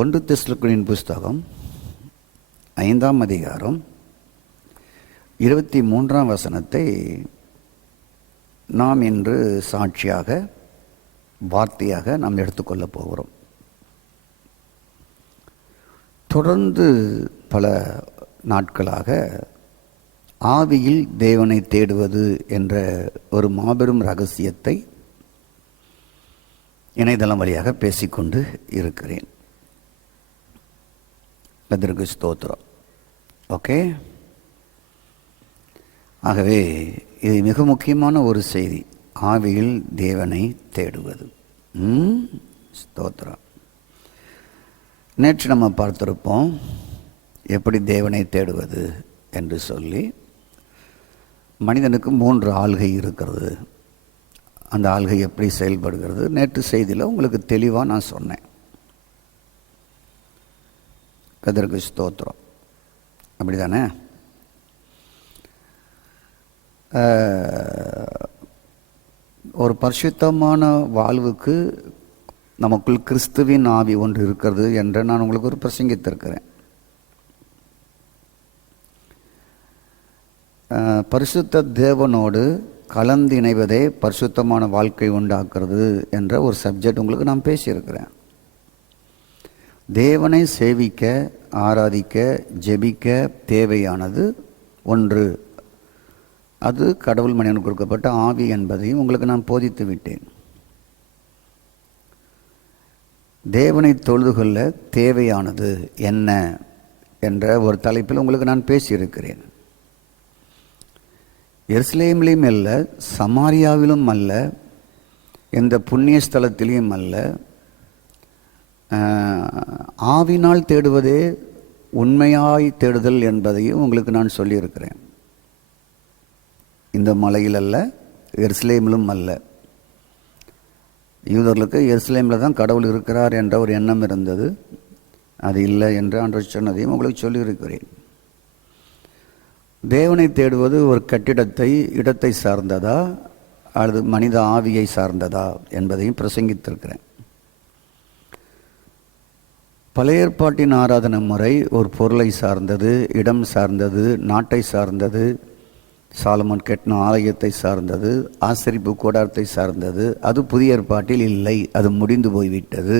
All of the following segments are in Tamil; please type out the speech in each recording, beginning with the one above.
ஒன்று தெசலோனிக்கேயர் புஸ்தகம் 5ஆம் அதிகாரம் 23ஆம் வசனத்தை நாம் இன்று சாட்சியாக வார்த்தையாக நாம் எடுத்துக்கொள்ளப் போகிறோம். தொடர்ந்து பல நாட்களாக ஆவியில் தேவனை தேடுவது என்ற ஒரு மாபெரும் ரகசியத்தை இணையதளம் வழியாக பேசிக்கொண்டு இருக்கிறேன். கர்த்தருக்கு ஸ்தோத்திரம். ஓகே, ஆகவே இது மிக முக்கியமான ஒரு செய்தி, ஆவியில் தேவனை தேடுவது. ஸ்தோத்திரம். நேற்று நம்ம பார்த்திருப்போம் எப்படி தேவனை தேடுவது என்று சொல்லி. மனிதனுக்கு 3 ஆள்கை இருக்கிறது. அந்த ஆள்கை எப்படி செயல்படுகிறது நேற்று செய்தியில் உங்களுக்கு தெளிவாக நான் சொன்னேன். கர்த்தருக்கு ஸ்தோத்திரம். அப்படி தானே? ஒரு பரிசுத்தமான வாழ்வுக்கு நமக்குள் கிறிஸ்துவின் ஆவி ஒன்று இருக்கிறது என்று நான் உங்களுக்கு ஒரு பிரசங்கித்திருக்கிறேன். பரிசுத்த தேவனோடு கலந்து இணைவதே பரிசுத்தமான வாழ்க்கை உண்டாக்குறது என்ற ஒரு சப்ஜெக்ட் உங்களுக்கு நான் பேசியிருக்கிறேன். தேவனை சேவிக்க, ஆராதிக்க, ஜெபிக்க தேவையானது ஒன்று, அது கடவுள் மனிதனுக்கு கொடுக்கப்பட்ட ஆவி என்பதையும் உங்களுக்கு நான் போதித்து விட்டேன். தேவனை தொழுது கொள்ள தேவையானது என்ன என்ற ஒரு தலைப்பில் உங்களுக்கு நான் பேசியிருக்கிறேன். எருசலேமிலும் அல்ல, சமாரியாவிலும் அல்ல, எந்த புண்ணிய ஸ்தலத்திலையும் அல்ல, ஆவினால் தேடுவதே உண்மையாய் தேடுதல் என்பதையும் உங்களுக்கு நான் சொல்லியிருக்கிறேன். இந்த மலையில் அல்ல, எருசலேமிலும் அல்ல. யூதர்களுக்கு எருசலேமில் தான் கடவுள் இருக்கிறார் என்ற ஒரு எண்ணம் இருந்தது. அது இல்லை என்று ஆண்டவர் சொன்னதையும் உங்களுக்கு சொல்லியிருக்கிறேன். தேவனை தேடுவது ஒரு கட்டிடத்தை, இடத்தை சார்ந்ததா அல்லது மனித ஆவியை சார்ந்ததா என்பதையும் பிரசங்கித்திருக்கிறேன். பழைய ஏற்பாட்டின் ஆராதனை முறை ஒரு பொருளை சார்ந்தது, இடம் சார்ந்தது, நாட்டை சார்ந்தது, சாலமோன் கட்டின ஆலயத்தை சார்ந்தது, ஆசரிப்பு கூடாரத்தை சார்ந்தது. அது புதிய ஏற்பாட்டில் இல்லை, அது முடிந்து போய்விட்டது.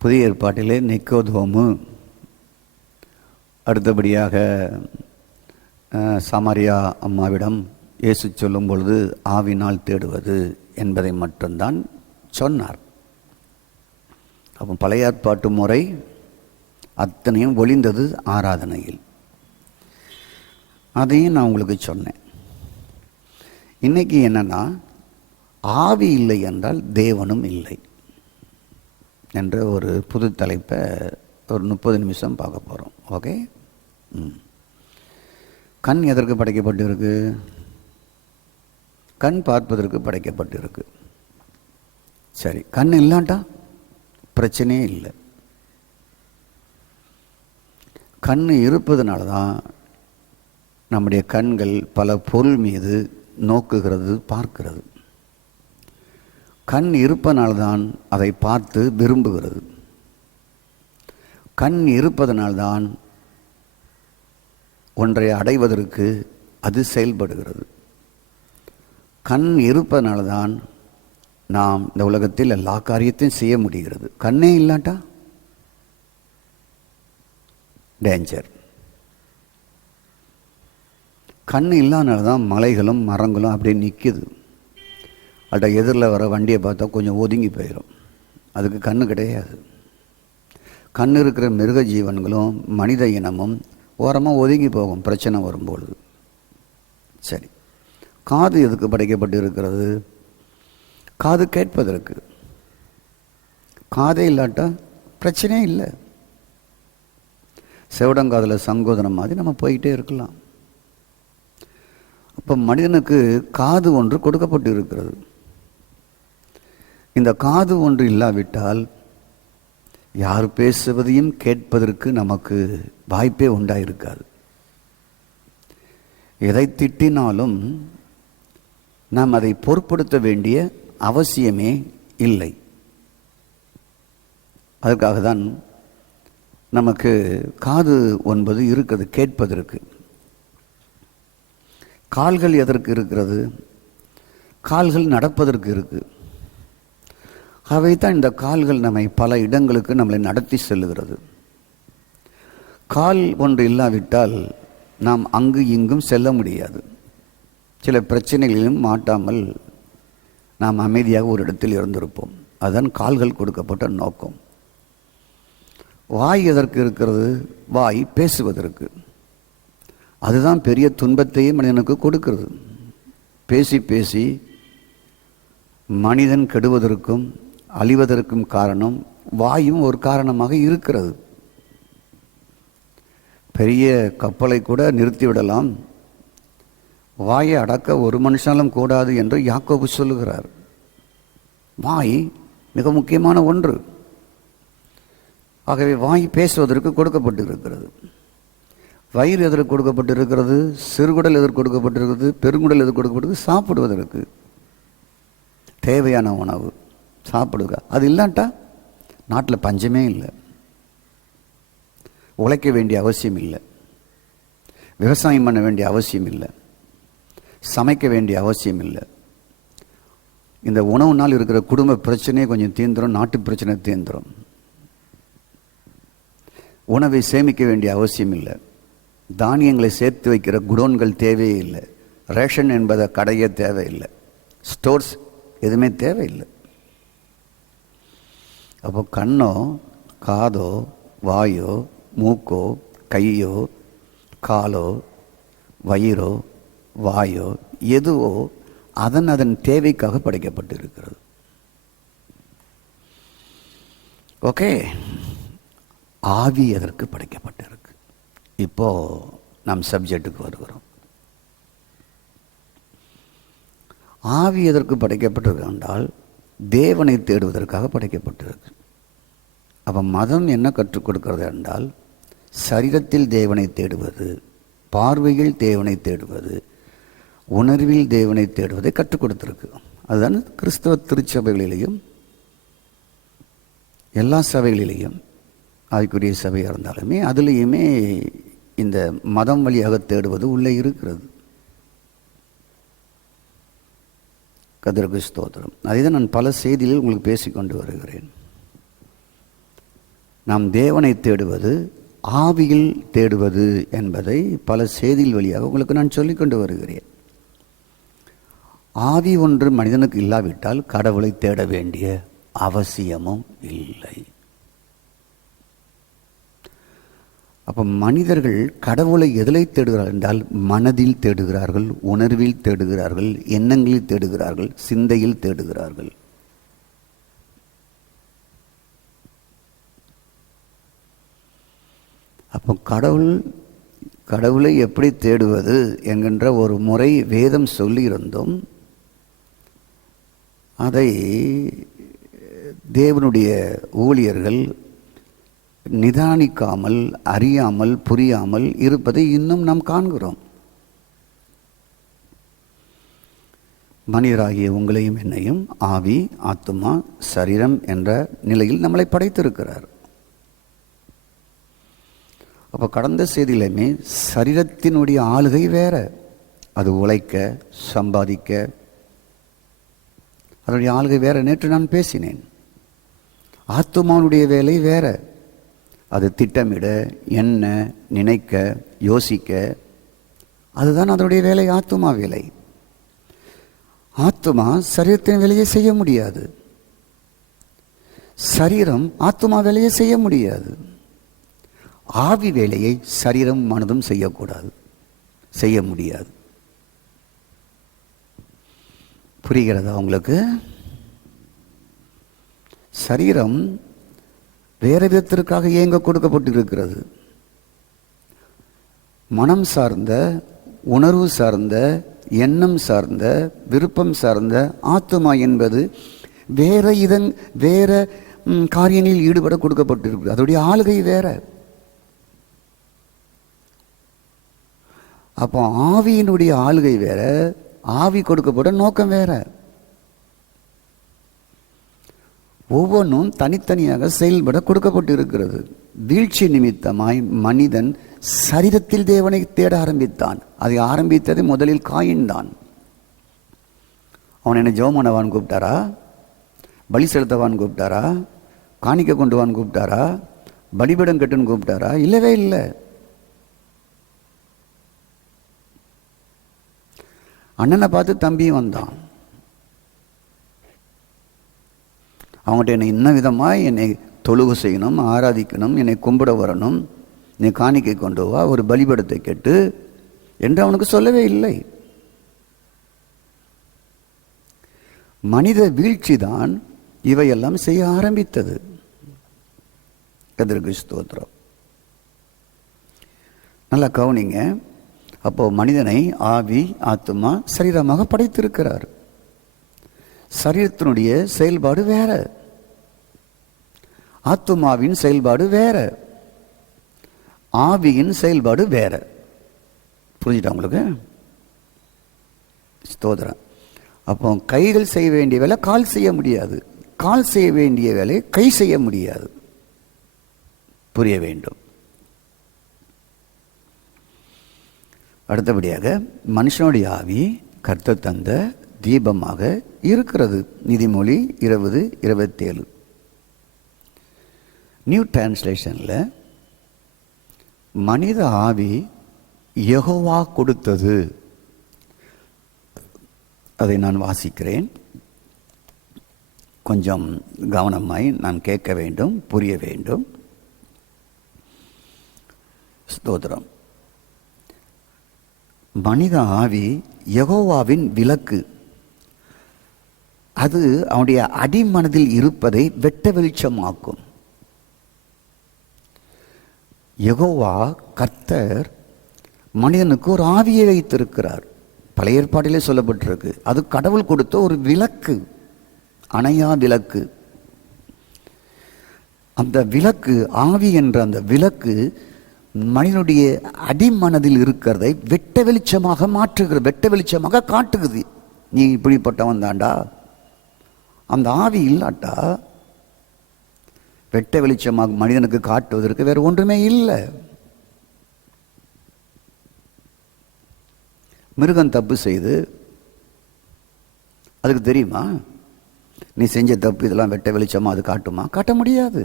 புதிய ஏற்பாட்டிலே நிக்கோதேமு, அடுத்தபடியாக சமாரியா அம்மாவிடம் இயேசு சொல்லும் பொழுது ஆவினால் தேடுவது என்பதை மட்டும்தான் சொன்னார். அப்போ பழைய ஏற்பாட்டு முறை அத்தனையும் ஒளிந்தது ஆராதனையில். அதையும் நான் உங்களுக்கு சொன்னேன். இன்னைக்கு என்னன்னா, ஆவி இல்லை என்றால் தேவனும் இல்லை என்ற ஒரு புது தலைப்பை ஒரு 30 நிமிஷம் பார்க்க போகிறோம். ஓகே. கண் எதற்கு படைக்கப்பட்டிருக்கு? கண் பார்ப்பதற்கு படைக்கப்பட்டிருக்கு. சரி, கண் இல்லாட்டா பிரச்சனையே இல்லை. கண் இருப்பதனால தான் நம்முடைய கண்கள் பல பொருள் மீது நோக்குகிறது, பார்க்கிறது. கண் இருப்பதனால்தான் அதை பார்த்து விரும்புகிறது. கண் இருப்பதனால்தான் ஒன்றை அடைவதற்கு அது செயல்படுகிறது. கண் இருப்பதனால்தான் நாம் இந்த உலகத்தில் எல்லா காரியத்தையும் செய்ய முடிகிறது. கண்ணே இல்லாட்டா டேஞ்சர். கண் இல்லாதனால தான் மலைகளும் மரங்களும் அப்படியே நிற்கிது. அட எதிரில் வர வண்டியை பார்த்தா கொஞ்சம் ஒதுங்கி போயிடும். அதுக்கு கண்ணு கிடையாது. கண் இருக்கிற மிருக ஜீவன்களும் மனித இனமும் ஓரமாக ஒதுங்கி போகும் பிரச்சனை வரும்பொழுது. சரி, காது எதுக்கு படைக்கப்பட்டு இருக்கிறது? காது கேட்பதற்கு. காதே இல்லாட்டா பிரச்சனையே இல்லை. செவடங்காதில் சங்கோதனம் மாதிரி நம்ம போயிட்டே இருக்கலாம். அப்போ மனிதனுக்கு காது ஒன்று கொடுக்கப்பட்டு இருக்கிறது. இந்த காது ஒன்று இல்லாவிட்டால் யார் பேசுவதையும் கேட்பதற்கு நமக்கு வாய்ப்பே உண்டாயிருக்காது. எதை திட்டினாலும் நாம் அதை பொருட்படுத்த வேண்டிய அவசியமே இல்லை. அதுக்காக தான் நமக்கு காது ஒன்பது இருக்குது, கேட்பதற்கு. கால்கள் எதற்கு இருக்கிறது? கால்கள் நடப்பதற்கு இருக்கு. அவைதான் இந்த கால்கள் நம்மை பல இடங்களுக்கு நம்மளை நடத்தி செல்லுகிறது. கால் ஒன்று இல்லாவிட்டால் நாம் அங்கு இங்கும் செல்ல முடியாது. சில பிரச்சனைகளிலும் மாட்டாமல் நாம் அமைதியாக ஒரு இடத்தில் இருந்திருப்போம். அதுதான் கால்கள் கொடுக்கப்பட்ட நோக்கம். வாய் எதற்கு இருக்கிறது? வாய் பேசுவதற்கு. அதுதான் பெரிய துன்பத்தையே மனிதனுக்கு கொடுக்கிறது. பேசி பேசி மனிதன் கெடுவதற்கும் அழிவதற்கும் காரணம் வாயும் ஒரு காரணமாக இருக்கிறது. பெரிய கப்பலை கூட நிறுத்திவிடலாம், வாயை அடக்க ஒரு மனுஷனாலும் கூடாது என்று யாக்கோபு சொல்லுகிறார். வாய் மிக முக்கியமான ஒன்று. ஆகவே வாய் பேசுவதற்கு கொடுக்கப்பட்டிருக்கிறது. வயிறு எதற்கு கொடுக்கப்பட்டிருக்கிறது? சிறுகுடல் எதற்கு கொடுக்கப்பட்டிருக்கிறது? பெருங்குடல் எதற்கு கொடுக்கப்பட்டிருக்கு? சாப்பிடுவதற்கு தேவையான உணவு சாப்பிடுங்க. அது இல்லாட்டா நாட்டில் பஞ்சமே இல்லை. உழைக்க வேண்டிய அவசியம் இல்லை, விவசாயம் பண்ண வேண்டிய அவசியம் இல்லை, சமைக்க வேண்டிய அவசியம் இல்லை. இந்த உணவுனால் இருக்கிற குடும்ப பிரச்சனையே கொஞ்சம் தீர்ந்துடும், நாட்டு பிரச்சனை தீர்ந்துடும். உணவை சேமிக்க வேண்டிய அவசியம் இல்லை, தானியங்களை சேர்த்து வைக்கிற குடோன்கள் தேவையே இல்லை, ரேஷன் என்பதை கடையே தேவையில்லை, ஸ்டோர்ஸ் எதுவுமே தேவையில்லை. அப்போ கண்ணோ காதோ வாயோ மூக்கோ கையோ காலோ வயிறோ வாயோ எதுவோ அதன் தேவைக்காக படைக்கப்பட்டு இருக்கிறது. ஓகே, ஆவி எதற்கு படைக்கப்பட்டிருக்கு? இப்போ நாம் சப்ஜெக்டுக்கு வருகிறோம். ஆவி எதற்கு படைக்கப்பட்டிருக்கு என்றால் தேவனை தேடுவதற்காக படைக்கப்பட்டிருக்கு. அப்போ மதம் என்ன கற்றுக் கொடுக்கிறது என்றால் சரீரத்தில் தேவனை தேடுவது, பார்வையில் தேவனை தேடுவது, உணர்வில் தேவனை தேடுவதை கற்றுக் கொடுத்துருக்கு. அதுதான் கிறிஸ்தவ திருச்சபைகளிலேயும் எல்லா சபைகளிலேயும், அதுக்குரிய சபையாக இருந்தாலுமே அதுலேயுமே இந்த மதம் வழியாக தேடுவது உள்ளே இருக்கிறது. கர்த்தருக்கு ஸ்தோத்திரம். அதை தான் நான் பல செய்திகளில் உங்களுக்கு பேசிக்கொண்டு வருகிறேன். நாம் தேவனை தேடுவது, ஆவியில் தேடுவது என்பதை பல செய்திகள் வழியாக உங்களுக்கு நான் சொல்லிக்கொண்டு வருகிறேன். ஆவி ஒன்று மனிதனுக்கு இல்லாவிட்டால் கடவுளை தேட வேண்டிய அவசியமும் இல்லை. அப்போ மனிதர்கள் கடவுளை எதிலை தேடுகிறார்கள் என்றால் மனதில் தேடுகிறார்கள், உணர்வில் தேடுகிறார்கள், எண்ணங்களில் தேடுகிறார்கள், சிந்தையில் தேடுகிறார்கள். அப்போ கடவுளை எப்படி தேடுவது என்கின்ற ஒரு முறை வேதம் சொல்லியிருந்தும் அதை தேவனுடைய ஊழியர்கள் நிதானிக்காமல், அறியாமல், புரியாமல் இருப்பதை இன்னும் நாம் காண்கிறோம். மனிதராகிய உங்களையும் என்னையும் ஆவி, ஆத்துமா, சரீரம் என்ற நிலையில் நம்மளை படைத்திருக்கிறார். அப்போ கடந்த செய்தியிலுமே சரீரத்தினுடைய ஆளுகை வேற, அது உழைக்க, சம்பாதிக்க, அதனுடைய ஆளுகை வேற. நேற்று நான் பேசினேன். ஆத்துமாவுடைய வேலை வேற, அது திட்டமிட, எண்ண, நினைக்க, யோசிக்க, அதுதான் அதனுடைய வேலை, ஆத்துமா வேலை. ஆத்துமா சரீரத்தின் வேலையை செய்ய முடியாது, சரீரம் ஆத்துமா வேலையை செய்ய முடியாது. ஆவி வேலையை சரீரம் மனதும் செய்யக்கூடாது, செய்ய முடியாது. புரிகிறதா உங்களுக்கு? சரீரம் வேற விதத்திற்காக இயங்க கொடுக்கப்பட்டிருக்கிறது. மனம் சார்ந்த, உணர்வு சார்ந்த, எண்ணம் சார்ந்த, விருப்பம் சார்ந்த ஆத்துமா என்பது வேற காரியங்களில் ஈடுபட கொடுக்கப்பட்டிருக்கு. அதோடைய ஆளுகை வேற. அப்போ ஆவியினுடைய ஆளுகை வேற, ஆவி கொடுக்கப்பட்ட நோக்கம் வேற. ஒவ்வொன்றும் தனித்தனியாக செயல்பட கொடுக்கப்பட்டு இருக்கிறது. வீழ்ச்சி நிமித்தமாய் மனிதன் சரீரத்தில் தேவனை தேட ஆரம்பித்தான். அதை ஆரம்பித்தது முதலில் காயின் தான். அவன் என்ன ஜெபம் பண்ணவான்னு கூப்பிட்டாரா? பலி செலுத்தவான்னு கூப்பிட்டாரா? காணிக்க கொண்டு வான்னு கூப்பிட்டாரா? பலிபீடம் கட்டுன்னு கூப்பிட்டாரா? இல்லவே இல்லை. அண்ணனை பார்த்து தம்பியும் வந்தான். அவங்ககிட்ட என்னை இன்ன விதமாக என்னை தொழுகை செய்யணும், ஆராதிக்கணும், என்னை கும்பிட வரணும், நீ காணிக்கை கொண்டு வா, ஒரு பலிபீடத்தை கேட்டு என்று அவனுக்கு சொல்லவே இல்லை. மனித வீழ்ச்சி தான் இவையெல்லாம் செய்ய ஆரம்பித்தது. கர்த்தருக்கு ஸ்தோத்திரம். நல்லா கவனிங்க. அப்போ மனிதனை ஆவி, ஆத்துமா, சரீரமாக படைத்திருக்கிறார். சரீரத்தினுடைய செயல்பாடு வேற, ஆத்துமாவின் செயல்பாடு வேற, ஆவியின் செயல்பாடு வேற. புரிஞ்சுட்டா உங்களுக்கு? ஸ்தோத்திரம். அப்போ கைகள் செய்ய வேண்டிய வேலை கால் செய்ய முடியாது, கால் செய்ய வேண்டிய வேலை கை செய்ய முடியாது. புரிய வேண்டும். அடுத்தபடியாக மனுஷனுடைய ஆவி கர்த்தர் தந்த தீபமாக இருக்கிறது. நீதிமொழி 20:27 நியூ டிரான்ஸ்லேஷனில் மனித ஆவி யெகோவா கொடுத்தது. அதை நான் வாசிக்கிறேன். கொஞ்சம் கவனமாய் நான் கேட்க வேண்டும், புரிய வேண்டும். ஸ்தோத்திரம். மனித ஆவி யெகோவாவின் விளக்கு. அது அவனுடைய அடிமனதில் இருப்பதை வெட்ட வெளிச்சமாக்கும். யெகோவா கர்த்தர் மனிதனுக்கு ஒரு ஆவியை வைத்திருக்கிறார். பழைய ஏற்பாட்டிலே சொல்லப்பட்டிருக்கு. அது கடவுள் கொடுத்த ஒரு விளக்கு, அணையா விளக்கு. அந்த விளக்கு, ஆவி என்ற அந்த விளக்கு மனிதனுடைய அடிமனதில் இருக்கிறதை வெட்ட வெளிச்சமாக மாற்றுகிறது, வெட்ட வெளிச்சமாக காட்டுகிறது. நீ இப்படிப்பட்டவன் தாண்டா. அந்த ஆவி இல்லாட்டா வெட்ட வெளிச்சமாக மனிதனுக்கு காட்டுவதற்கு வேறு ஒன்றுமே இல்லை. மிருகம் தப்பு செய்து அதுக்கு தெரியுமா நீ செஞ்ச தப்பு இதெல்லாம் வெட்ட வெளிச்சமா அது காட்டுமா? காட்ட முடியாது.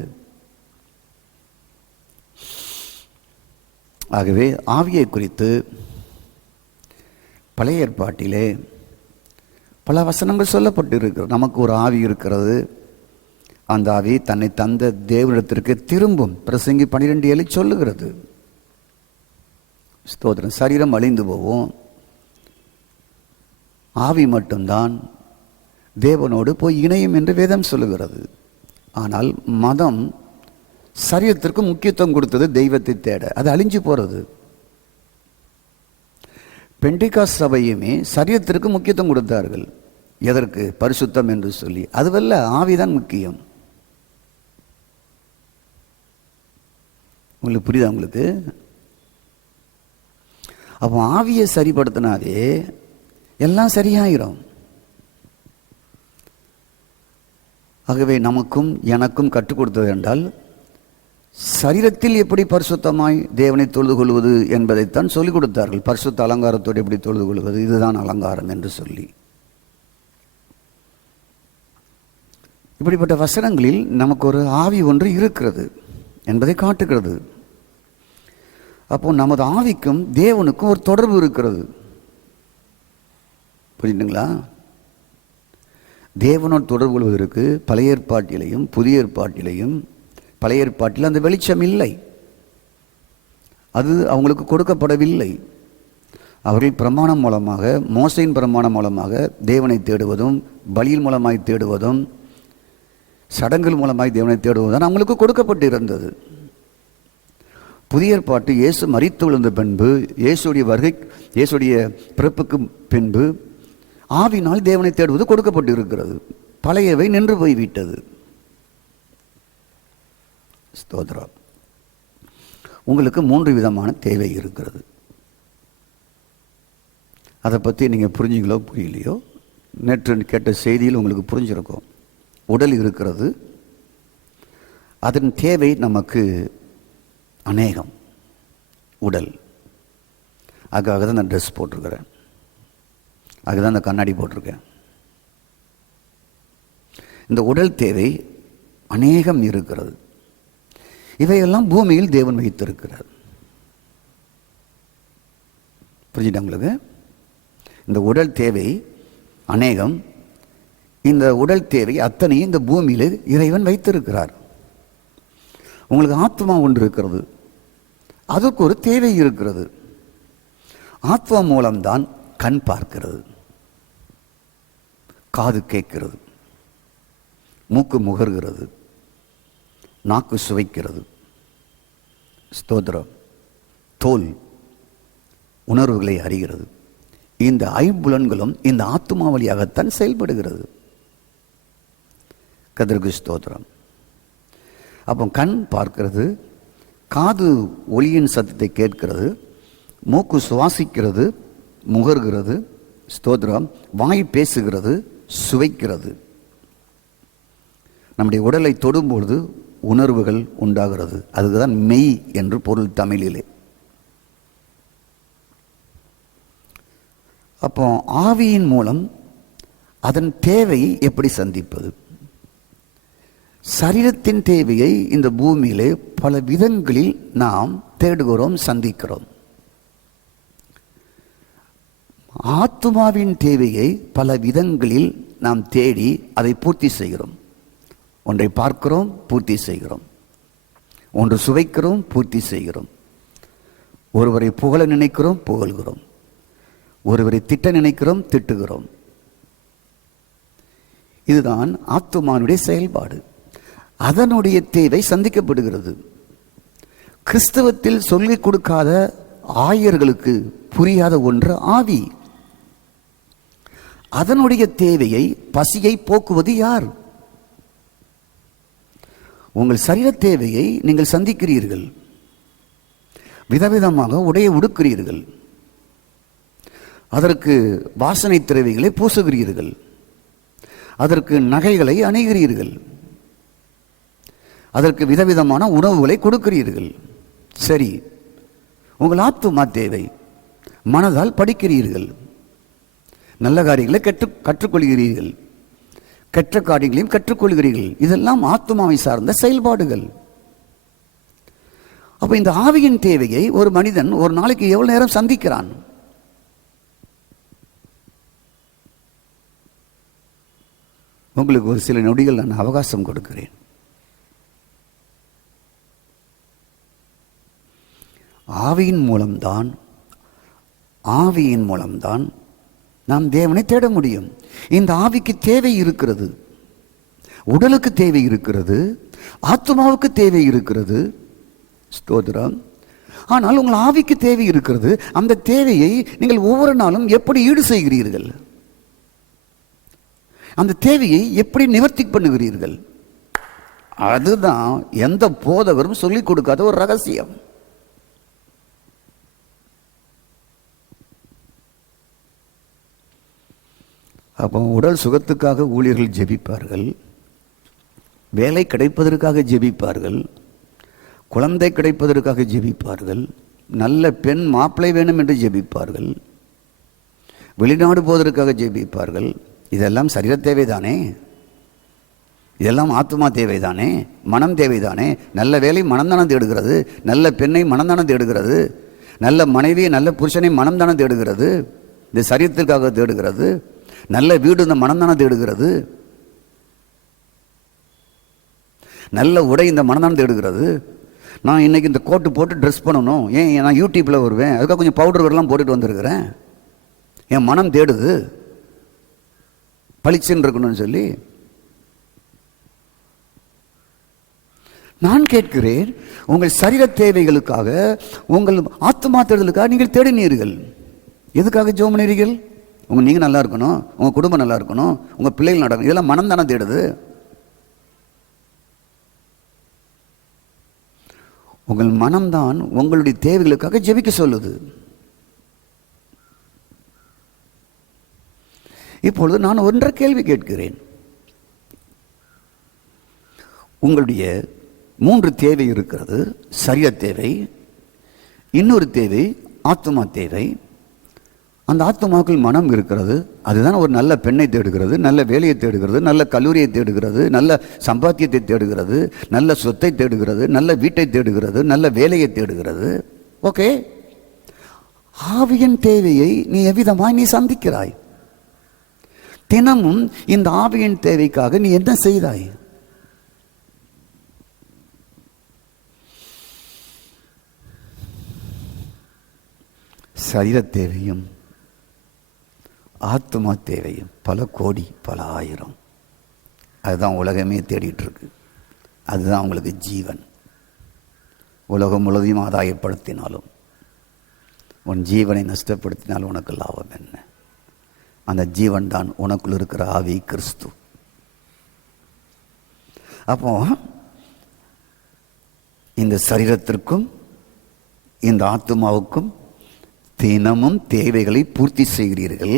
ஆகவே ஆவியை குறித்து பழைய ஏற்பாட்டிலே பல வசனங்கள் சொல்லப்பட்டு இருக்கிறது. நமக்கு ஒரு ஆவி இருக்கிறது. அந்த ஆவி தன்னை தந்த தேவனிடத்திற்கு திரும்பும். பிரசங்கி 12:7 சொல்லுகிறது. ஸ்தோத்திரம். சரீரம் அழிந்து போவோம், ஆவி மட்டும்தான் தேவனோடு போய் இணையும் என்று வேதம் சொல்லுகிறது. ஆனால் மதம் சரீரத்திற்கு முக்கியத்துவம் கொடுத்தது, தெய்வத்தை தேட. அது அழிஞ்சு போறது. பெண்டிகாஸ்ட் சபையுமே சரீரத்திற்கு முக்கியத்துவம் கொடுத்தார்கள். எதற்கு? பரிசுத்தம் என்று சொல்லி. அதுவல்ல, ஆவிதான் முக்கியம். உங்களுக்கு புரியுதா? உங்களுக்கு அப்போ ஆவியை சரிப்படுத்தினாலே எல்லாம் சரியாயிரும். ஆகவே நமக்கும் எனக்கும் கற்றுக் கொடுத்தது என்றால் சரீரத்தில் எப்படி பரிசுத்தமாய் தேவனை தொழுது கொள்வது என்பதைத்தான் சொல்லிக் கொடுத்தார்கள். பரிசுத்த அலங்காரத்தோடு எப்படி தொழுது கொள்வது, இதுதான் அலங்காரம் என்று சொல்லி. இப்படிப்பட்ட வசனங்களில் நமக்கு ஒரு ஆவி ஒன்று இருக்கிறது என்பதை காட்டுகிறது. அப்போ நமது ஆவிக்கும் தேவனுக்கும் ஒரு தொடர்பு இருக்கிறது. புரியுதுங்களா? தேவனோடு தொடர்பு கொள்வதற்கு பழைய ஏற்பாட்டிலையும் புதிய ஏற்பாட்டிலையும், பழைய ஏற்பாட்டில் அந்த வெளிச்சம் இல்லை, அது அவங்களுக்கு கொடுக்கப்படவில்லை. அவர்கள் பிரமாணம் மூலமாக, மோசையின் பிரமாணம் மூலமாக தேவனை தேடுவதும், பலியின் மூலமாய் தேடுவதும், சடங்குகள் மூலமாய் தேவனை தேடுவதும் தான் அவங்களுக்கு கொடுக்கப்பட்டு இருந்தது. புதிய ஏற்பாட்டு இயேசு மரித்து விழுந்த பின்பு, இயேசுடைய வருகை, இயேசுடைய பிறப்புக்கு பின்பு ஆவினால் தேவனை தேடுவது கொடுக்கப்பட்டு இருக்கிறது. பழையவை நின்று போய்விட்டது. ஸ்தோத்திரம். உங்களுக்கு 3 விதமான தேவை இருக்கிறது. அதை பற்றி நீங்கள் புரிஞ்சுங்களோ புரியலையோ, நேற்று கேட்ட செய்தியில் உங்களுக்கு புரிஞ்சிருக்கும். உடல் இருக்கிறது, அதன் தேவை நமக்கு அநேகம். உடல், அதுக்காக தான் நான் ட்ரெஸ் போட்டிருக்கிறேன், அதுக்கு தான் இந்த கண்ணாடி போட்டிருக்கேன். இந்த உடல் தேவை அநேகம் இருக்கிறது. இவையெல்லாம் பூமியில் தேவன் வைத்திருக்கிறார். புரிஞ்சுட்டா உங்களுக்கு? இந்த உடல் தேவை அநேகம், இந்த உடல் தேவை அத்தனையும் இந்த பூமியில் இறைவன் வைத்திருக்கிறார். உங்களுக்கு ஆத்மா ஒன்று இருக்கிறது, அதற்கு ஒரு தேவை இருக்கிறது. ஆத்மா மூலம்தான் கண் பார்க்கிறது, காது கேட்கிறது, மூக்கு முகர்கிறது, நாக்கு சுவைக்கிறது, ஸ்தோத்திரம், தோல் உணர்வுகளை அறிகிறது. இந்த ஐம்புலன்களும் இந்த ஆத்மா வழியாகத்தான் செயல்படுகிறது. கர்த்தருக்கு ஸ்தோத்திரம். அப்போ கண் பார்க்கிறது, காது ஒலியின் சத்தத்தை கேட்கிறது, மூக்கு சுவாசிக்கிறது, முகர்கிறது, ஸ்தோத்திரம், வாய் பேசுகிறது, சுவைக்கிறது. நம்முடைய உடலை தொடும்பொழுது உணர்வுகள் உண்டாகிறது. அதுக்குதான் மெய் என்று பொருள் தமிழிலே. அப்போ ஆவியின் மூலம் அதன் தேவையை எப்படி சந்திப்பது? சரீரத்தின் தேவையை இந்த பூமியிலே பல விதங்களில் நாம் தேடுகிறோம், சந்திக்கிறோம். ஆத்துமாவின் தேவையை பல விதங்களில் நாம் தேடி அதை பூர்த்தி செய்கிறோம். ஒன்றை பார்க்கிறோம், பூர்த்தி செய்கிறோம். ஒன்று சுவைக்கிறோம், பூர்த்தி செய்கிறோம். ஒருவரை புகழ நினைக்கிறோம், புகழ்கிறோம். ஒருவரை திட்ட நினைக்கிறோம், திட்டுகிறோம். இதுதான் ஆத்துமானுடைய செயல்பாடு. அதனுடைய தேவை சந்திக்கப்படுகிறது. கிறிஸ்தவத்தில் சொல்லிக் கொடுக்காத ஆயர்களுக்கு புரியாத ஒன்று ஆவி. அதனுடைய தேவையை, பசியை போக்குவது யார்? உங்கள் சரீர தேவையை நீங்கள் சந்திக்கிறீர்கள். விதவிதமாக உடையை உடுக்கிறீர்கள், அதற்கு வாசனை திரவியங்களை பூசுகிறீர்கள், அதற்கு நகைகளை அணிகிறீர்கள், அதற்கு விதவிதமான உணவுகளை கொடுக்கிறீர்கள். சரி, உங்கள் ஆத்துமா தேவை. மனதால் படிக்கிறீர்கள், நல்ல காரியங்களை கற்றுக்கொள்கிறீர்கள், கெட்ட காரியங்களையும் கற்றுக்கொள்கிறீர்கள். இதெல்லாம் ஆத்துமாவை சார்ந்த செயல்பாடுகள். அப்ப இந்த ஆவியின் தேவையை ஒரு மனிதன் ஒரு நாளைக்கு எவ்வளவு நேரம் சந்திக்கிறான்? உங்களுக்கு ஒரு சில நொடிகள் நான் அவகாசம் கொடுக்கிறேன். ஆவியின் மூலம்தான் நாம் தேவனை தேட முடியும். இந்த ஆவிக்கு தேவை இருக்கிறது, உடலுக்கு தேவை இருக்கிறது, ஆத்மாவுக்கு தேவை இருக்கிறது. ஸ்தோத்திரம். ஆனால் உங்கள் ஆவிக்கு தேவை இருக்கிறது. அந்த தேவையை நீங்கள் ஒவ்வொரு நாளும் எப்படி ஈடு செய்கிறீர்கள்? அந்த தேவையை எப்படி நிவர்த்தி பண்ணுகிறீர்கள்? அதுதான் எந்த போதகரும் சொல்லிக் கொடுக்காத ஒரு ரகசியம். அப்போ உடல் சுகத்துக்காக ஊழியர்கள் ஜெபிப்பார்கள், வேலை கிடைப்பதற்காக ஜெபிப்பார்கள், குழந்தை கிடைப்பதற்காக ஜெபிப்பார்கள், நல்ல பெண் மாப்பிள்ளை வேணும் என்று ஜெபிப்பார்கள், வெளிநாடு போவதற்காக ஜெபிப்பார்கள். இதெல்லாம் சரீர தேவைதானே? இதெல்லாம் ஆத்மா தேவைதானே? மனம் தேவைதானே? நல்ல வேலை மனம்தானே தேடுகிறது, நல்ல பெண்ணை மனம்தானே தேடுகிறது, நல்ல மனைவியை நல்ல புருஷனை மனம்தானே தேடுகிறது, இந்த சரீரத்திற்காக தேடுகிறது. நல்ல வீடு இந்த மனம்தானே தேடுகிறது, நல்ல உடை இந்த மனம்தானே தேடுகிறது. நான் இன்னைக்கு இந்த கோட்டு போட்டு ட்ரெஸ் பண்ணணும், ஏன் நான் யூடியூப்பில் வருவேன், அதுக்காக கொஞ்சம் பவுடர்லாம் போட்டுட்டு வந்திருக்கிறேன். என் மனம் தேடுது பளிச்சுன்னு இருக்கணும்னு சொல்லி. நான் கேட்கிறேன், உங்கள் சரீர தேவைகளுக்காக, உங்கள் ஆத்மா தேடுதலுக்காக நீங்கள் தேடினீர்கள். எதுக்காக ஜெபம் பண்ணீர்கள்? நீங்கள் நல்லா இருக்கணும், உங்கள் குடும்பம் நல்லா இருக்கணும், உங்கள் பிள்ளைகள் நடக்கணும். இதெல்லாம் மனம் தானே தேடுது. உங்கள் மனம்தான் உங்களுடைய தேவைகளுக்காக ஜெபிக்க சொல்லுது. இப்பொழுது நான் ஒன்றை கேள்வி கேட்கிறேன். உங்களுடைய 3 தேவை இருக்கிறது. சரீர தேவை, இன்னொரு தேவை ஆத்மா தேவை. அந்த ஆத்மாவுக்குள் மனம் இருக்கிறது. அதுதான் ஒரு நல்ல பெண்ணை தேடுகிறது, நல்ல வேலையை தேடுகிறது, நல்ல கல்லூரியை தேடுகிறது, நல்ல சம்பாத்தியத்தை தேடுகிறது, நல்ல சொத்தை தேடுகிறது, நல்ல வீட்டை தேடுகிறது, நல்ல வேலையை தேடுகிறது. ஓகே, ஆவியின் தேவையை நீ எவ்விதமாய் நீ சந்திக்கிறாய்? தினமும் இந்த ஆவியின் தேவைக்காக நீ என்ன செய்தாய்? சரீர தேவையும் ஆத்மா தேவையும் பல கோடி, பல ஆயிரம். அதுதான் உலகமே தேடிட்டு இருக்கு. அதுதான் உங்களுக்கு ஜீவன். உலகம் முழுவதையும் ஆதாயப்படுத்தினாலும் உன் ஜீவனை நஷ்டப்படுத்தினால் உனக்கு லாபம் என்ன? அந்த ஜீவன் தான் உனக்குள் இருக்கிற ஆவி, கிறிஸ்து. அப்போ இந்த சரீரத்திற்கும் இந்த ஆத்மாவுக்கும் தினமும் தேவைகளை பூர்த்தி செய்கிறீர்கள்.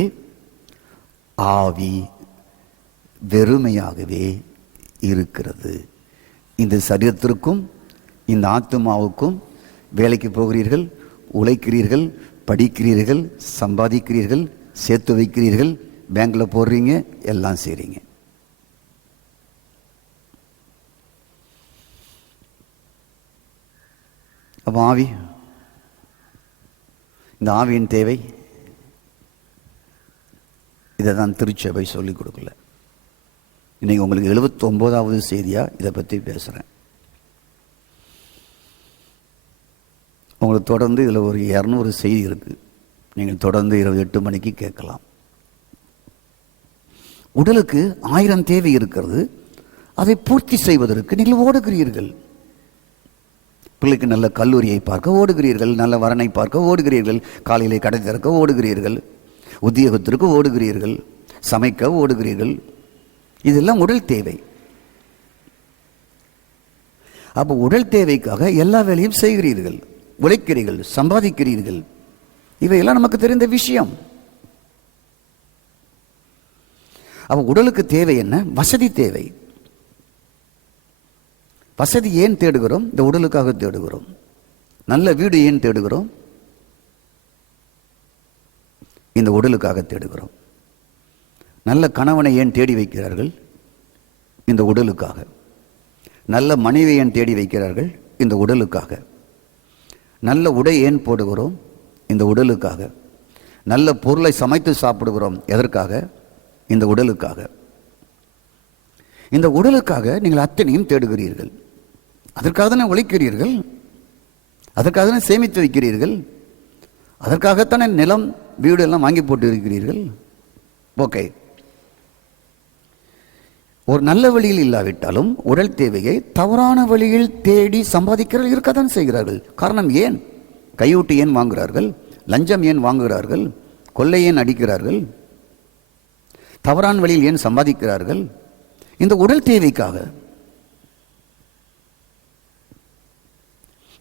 ஆவி வெறுமையாகவே இருக்கிறது. இந்த சரீரத்திற்கும் இந்த ஆத்மாவுக்கும் வேலைக்கு போகிறீர்கள், உழைக்கிறீர்கள், படிக்கிறீர்கள், சம்பாதிக்கிறீர்கள், சேர்த்து வைக்கிறீர்கள், பேங்க்ல போடுறீங்க, எல்லாம் செய்றீங்க. அப்போ ஆவி, இந்த ஆவியின் தேவை இதை தான் திருச்சபை சொல்லிக் கொடுக்கல. இன்னைக்கு உங்களுக்கு 79வது செய்தியா இதை பற்றி பேசுகிறேன். உங்களுக்கு தொடர்ந்து இதில் ஒரு 200 செய்தி இருக்குது. நீங்கள் தொடர்ந்து இரவு 8 மணிக்கு கேட்கலாம். உடலுக்கு 1000 தேவை இருக்கிறது. அதை பூர்த்தி செய்வதற்கு நீங்கள் ஓடுகிறீர்கள். பிள்ளைக்கு நல்ல கல்லூரியை பார்க்க ஓடுகிறீர்கள், நல்ல வரனை பார்க்க ஓடுகிறீர்கள், காலையிலே கடை திறக்க ஓடுகிறீர்கள், உத்தியோகத்திற்கு ஓடுகிறீர்கள், சமைக்க ஓடுகிறீர்கள். இதெல்லாம் உடல் தேவை. அப்போ உடல் தேவைக்காக எல்லா வேலையும் செய்கிறீர்கள், உழைக்கிறீர்கள், சம்பாதிக்கிறீர்கள். இவையெல்லாம் நமக்கு தெரிந்த விஷயம். அப்ப உடலுக்கு தேவை என்ன? வசதி தேவை. வசதி ஏன் தேடுகிறோம்? இந்த உடலுக்காக தேடுகிறோம். நல்ல வீடு ஏன் தேடுகிறோம்? இந்த உடலுக்காக தேடுகிறோம். நல்ல கணவனை ஏன் தேடி வைக்கிறார்கள்? இந்த உடலுக்காக. நல்ல மனைவியை ஏன் தேடி வைக்கிறார்கள்? இந்த உடலுக்காக. நல்ல உடை ஏன் போடுகிறோம்? இந்த உடலுக்காக. நல்ல பொருளை சமைத்து சாப்பிடுகிறோம், எதற்காக? இந்த உடலுக்காக. இந்த உடலுக்காக நீங்கள் அத்தனையும் தேடுகிறீர்கள். அதற்காக தானே உழைக்கிறீர்கள், அதற்காக தானே சேமித்து வைக்கிறீர்கள், அதற்காகத்தானே நிலம் வீடு எல்லாம் வாங்கி போட்டு இருக்கிறீர்கள். ஓகே, ஒரு நல்ல வழியில் இல்லாவிட்டாலும் உடல் தேவையை தவறான வழியில் தேடி சம்பாதிக்கிறவர்கள் இருக்கத்தான் செய்கிறார்கள். காரணம் ஏன்? கையூட்டு ஏன் வாங்குகிறார்கள்? லஞ்சம் ஏன் வாங்குகிறார்கள்? கொள்ளை ஏன் அடிக்கிறார்கள்? தவறான வழியில் ஏன் சம்பாதிக்கிறார்கள்? இந்த உடல் தேவைக்காக.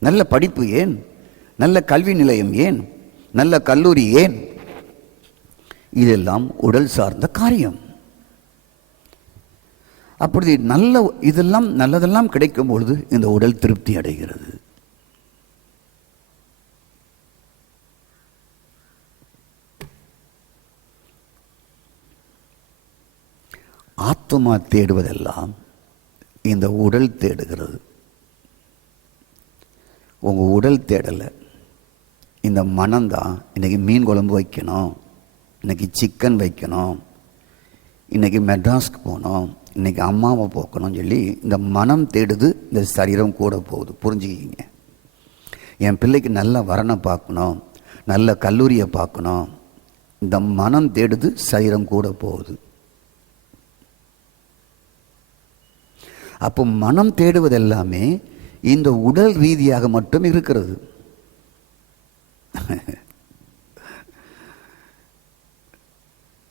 நல்ல படிப்பு ஏன்? நல்ல கல்வி நிலையம் ஏன்? நல்ல கல்லூரி ஏன்? இதெல்லாம் உடல் சார்ந்த காரியம். அப்படி இதெல்லாம் நல்லதெல்லாம் கிடைக்கும் பொழுது இந்த உடல் திருப்தி அடைகிறது. ஆத்மா தேடுவதெல்லாம் இந்த உடல் தேடுகிறது. உங்க உடல் தேடலை, இந்த மனம்தான் இன்னைக்கு மீன் குழம்பு வைக்கணும், இன்னைக்கு சிக்கன் வைக்கணும், இன்னைக்கு மெட்ராஸ்க்கு போகணும், இன்னைக்கு அம்மாவை போக்கணும்னு சொல்லி இந்த மனம் தேடுது. இந்த சரீரம் கூட போகுது. புரிஞ்சுக்கிங்க. என் பிள்ளைக்கு நல்ல வரனை பார்க்கணும், நல்ல கல்லூரியை பார்க்கணும், இந்த மனம் தேடுது, சரீரம் கூட போகுது. அப்போ மனம் தேடுவதெல்லாமே இந்த உடல் ரீதியாக மட்டும் இருக்கிறது.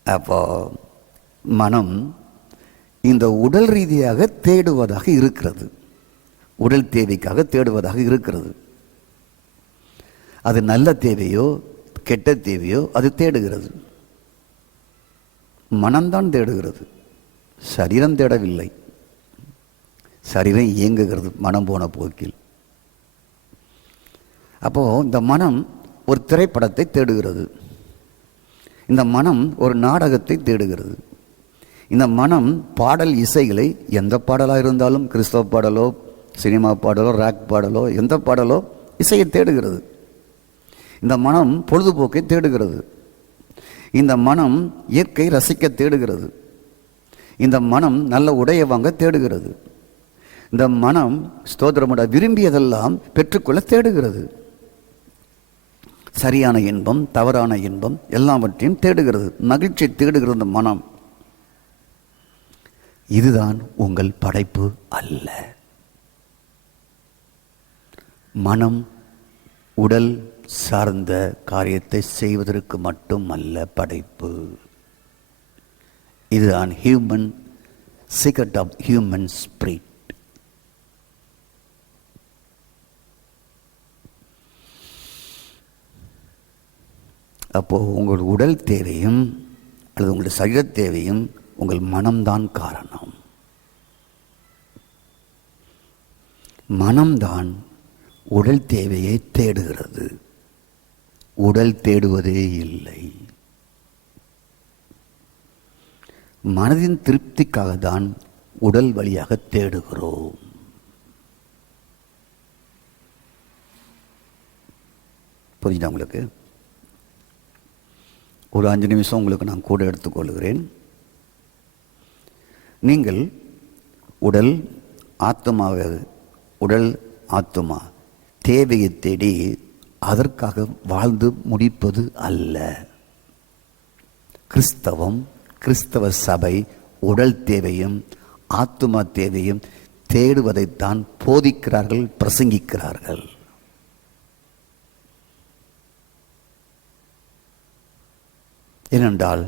அப்போ மனம் இந்த உடல் ரீதியாக தேடுவதாக இருக்கிறது, உடல் தேவைக்காக தேடுவதாக இருக்கிறது. அது நல்ல தேவையோ கெட்ட தேவையோ அது தேடுகிறது. மனம்தான் தேடுகிறது, சரீரம் தேடவில்லை. சரீரம் இயங்குகிறது மனம் போன போக்கில். அப்போது இந்த மனம் ஒரு திரைப்படத்தை தேடுகிறது, இந்த மனம் ஒரு நாடகத்தை தேடுகிறது, இந்த மனம் பாடல் இசைகளை, எந்த பாடலாக இருந்தாலும் கிறிஸ்தவ பாடலோ சினிமா பாடலோ ராக் பாடலோ எந்த பாடலோ இசையை தேடுகிறது. இந்த மனம் பொழுதுபோக்கை தேடுகிறது, இந்த மனம் இயற்கை ரசிக்க தேடுகிறது, இந்த மனம் நல்ல உடையை வாங்க தேடுகிறது, இந்த மனம் ஸ்தோத்திரமுட விரும்பியதெல்லாம் பெற்றுக்கொள்ள தேடுகிறது. சரியான இன்பம் தவறான இன்பம் எல்லாவற்றையும் தேடுகிறது, மகிழ்ச்சியை தேடுகிறது இந்த மனம். இதுதான் உங்கள் படைப்பு அல்ல. மனம் உடல் சார்ந்த காரியத்தை செய்வதற்கு மட்டும் அல்ல படைப்பு. இதுதான் human secret of human spirit. அப்போது உங்கள் உடல் தேவையும் அல்லது உங்களுடைய சரீர தேவையும் உங்கள் மனம்தான் காரணம். மனம்தான் உடல் தேவையை தேடுகிறது, உடல் தேடுவதே இல்லை. மனதின் திருப்திக்காக தான் உடல் வழியாக தேடுகிறோம். புரிஞ்சுதா உங்களுக்கு? ஒரு 5 நிமிஷம் உங்களுக்கு நான் கூட எடுத்துக்கொள்கிறேன். நீங்கள் உடல் ஆத்துமா தேவையை தேடி அதற்காக வாழ்ந்து முடிப்பது அல்ல. கிறிஸ்தவ சபை உடல் தேவையும் ஆத்துமா தேவையும் தேடுவதைத்தான் போதிக்கிறார்கள், பிரசங்கிக்கிறார்கள். ஏனென்றால்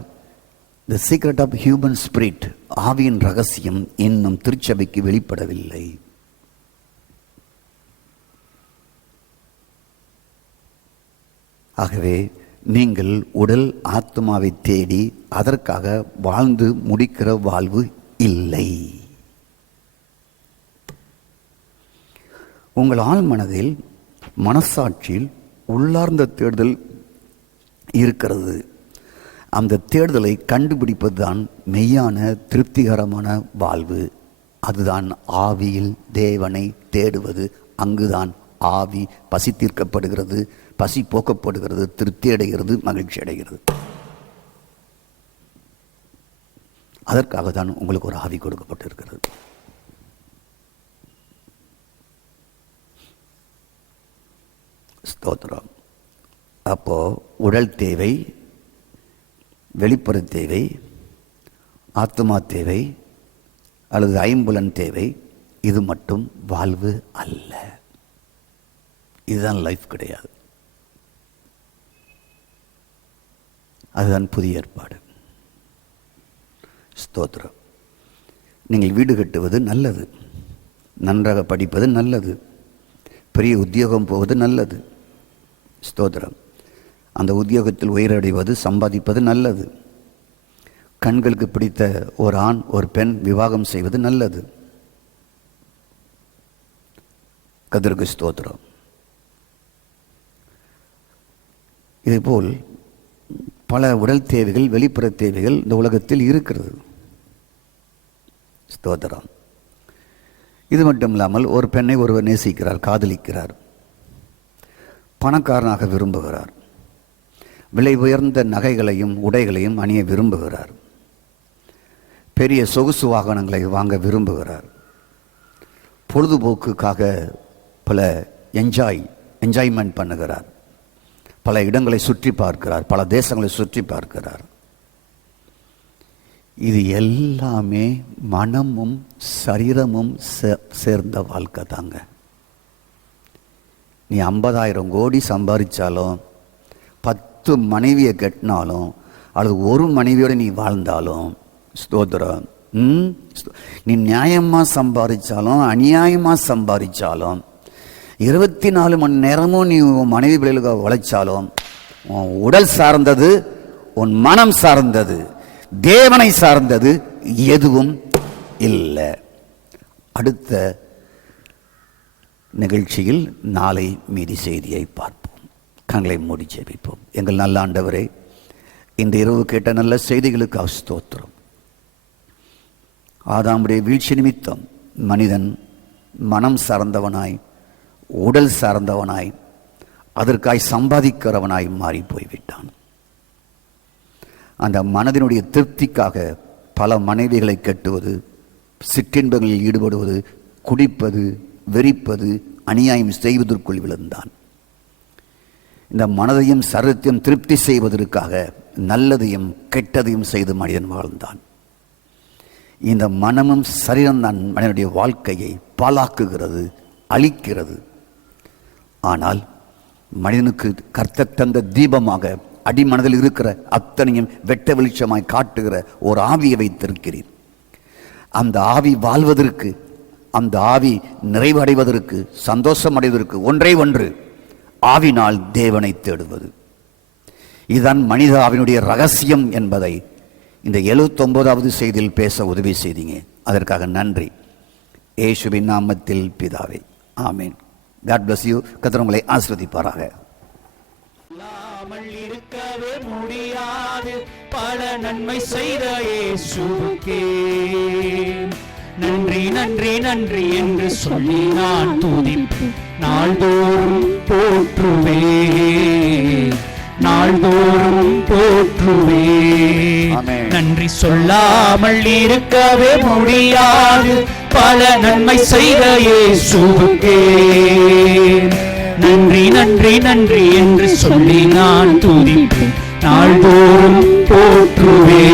the secret of human spirit, ஆவியின் ரகசியம் இன்னும் திருச்சபைக்கு வெளிப்படவில்லை. ஆகவே நீங்கள் உடல் ஆத்மாவை தேடி அதற்காக வாழ்ந்து முடிக்கிற வாழ்வு இல்லை. உங்கள் ஆழ் மனதில் மனசாட்சியில் உள்ளார்ந்த தேடுதல் இருக்கிறது. அந்த தேடுதலை கண்டுபிடிப்பது தான் மெய்யான திருப்திகரமான வாழ்வு. அதுதான் ஆவியில் தேவனை தேடுவது. அங்குதான் ஆவி பசி தீர்க்கப்படுகிறது, பசி போக்கப்படுகிறது, திருப்தி அடைகிறது, மகிழ்ச்சி அடைகிறது. அதற்காக தான் உங்களுக்கு ஒரு ஆவி கொடுக்கப்பட்டிருக்கிறது. ஸ்தோத்திரம். அப்போ உடல் தேவை, வெளிப்புற தேவை, ஆத்மா தேவை அல்லது ஐம்புலன் தேவை, இது மட்டும் வாழ்வு அல்ல. இதுதான் லைஃப் கிடையாது. அதுதான் புதிய ஏற்பாடு. ஸ்தோத்திரம். நீங்கள் வீடு கட்டுவது நல்லது, நன்றாக படிப்பது நல்லது, பெரிய உத்தியோகம் போவது நல்லது. ஸ்தோத்திரம். அந்த உத்தியோகத்தில் உயரடைவது, சம்பாதிப்பது நல்லது. கண்களுக்கு பிடித்த ஒரு ஆண் ஒரு பெண் விவாகம் செய்வது நல்லது. கர்த்தருக்கு ஸ்தோத்திரம். இதேபோல் பல உடல் தேவைகள், வெளிப்புற தேவைகள் இந்த உலகத்தில் இருக்கிறது. ஸ்தோத்திரம். இது மட்டும் இல்லாமல் ஒரு பெண்ணை ஒருவர் நேசிக்கிறார், காதலிக்கிறார், பணக்காரனாக விரும்புகிறார், விலை உயர்ந்த நகைகளையும் உடைகளையும் அணிய விரும்புகிறார், பெரிய சொகுசு வாகனங்களை வாங்க விரும்புகிறார், பொழுதுபோக்குக்காக பல என்ஜாய்மெண்ட் பண்ணுகிறார், பல இடங்களை சுற்றி பார்க்கிறார், பல தேசங்களை சுற்றி பார்க்கிறார். இது எல்லாமே மனமும் சரீரமும் சேர்ந்த வாழ்க்கை தாங்க. நீ 50,000 கோடி சம்பாதிச்சாலும், 10 மனைவியை கட்டினாலும், அல்லது ஒரு மனைவியோடு நீ வாழ்ந்தாலும், ஸ்தோத்திரம், நீ நியாயமாக சம்பாதிச்சாலும் அநியாயமாக சம்பாதிச்சாலும், 24 மணி நேரமும் நீ உன் மனைவி பிள்ளைகளுக்கு உழைச்சாலும், உன் உடல் சார்ந்தது, உன் மனம் சார்ந்தது, தேவனை சார்ந்தது எதுவும் இல்லை. அடுத்த நிகழ்ச்சியில் நாளை மீதி செய்தியை பார்ப்போம். கண்களை மூடி ஜெபிப்போம். எங்கள் நல்ல ஆண்டவரே, இந்த இரவு கேட்ட நல்ல செய்திகளுக்கு ஸ்தோத்திரம். ஆதாமுடைய வீழ்ச்சி நிமித்தம் மனிதன் மனம் சார்ந்தவனாய், உடல் சார்ந்தவனாய், அதற்காய் சம்பாதிக்கிறவனாய் மாறி போய்விட்டான். அந்த மனதினுடைய திருப்திக்காக பல மனைவிகளை கட்டுவது, சிற்றின்பங்களில் ஈடுபடுவது, குடிப்பது, வெறிப்பது, அநியாயம் செய்வதற்குள் விழுந்தான். இந்த மனதையும் சரீரத்தையும் திருப்தி செய்வதற்காக நல்லதையும் கெட்டதையும் செய்து மனிதன் வாழ்ந்தான். இந்த மனமும் சரீரம்தான் மனிதனுடைய வாழ்க்கையை பாழாக்குகிறது, அழிக்கிறது. ஆனால் மனிதனுக்கு கர்த்தர் தந்த தீபமாக அடிமனதில் இருக்கிற அத்தனையும் வெட்ட வெளிச்சமாய் காட்டுகிற ஒரு ஆவியை வைத்திருக்கிறீர். அந்த ஆவி வாழ்வதற்கு, அந்த ஆவி நிறைவடைவதற்கு, சந்தோஷம் அடைவதற்கு ஒன்றே ஒன்று, ஆவினால் தேவனை தேடுவது. இதுதான் மனித ஆவினுடைய ரகசியம் என்பதை இந்த 79வது செய்தியில் பேச உதவி செய்தீங்க. அதற்காக நன்றி. இயேசுவின் நாமத்தில் பிதாவே, ஆமேன். God bless you. கர்த்தர் உங்களை ஆசீர்வதிப்பாராக. இருக்கவே முடியாது பல நன்மை செய்த இயேசுவுக்கே நன்றி நன்றி நன்றி என்று சொல்லி நான் துதிப்பேன். நாள்தோறும் போற்றுவே, நாள்தோறும் போற்றுவே. நன்றி சொல்லாமல் இருக்கவே முடியாது பல நன்மை செய்த இயேசுவுக்கே நன்றி நன்றி நன்றி என்று சொல்லி நான் துதிப்பேன். நாள்தோறும் போற்றுவே.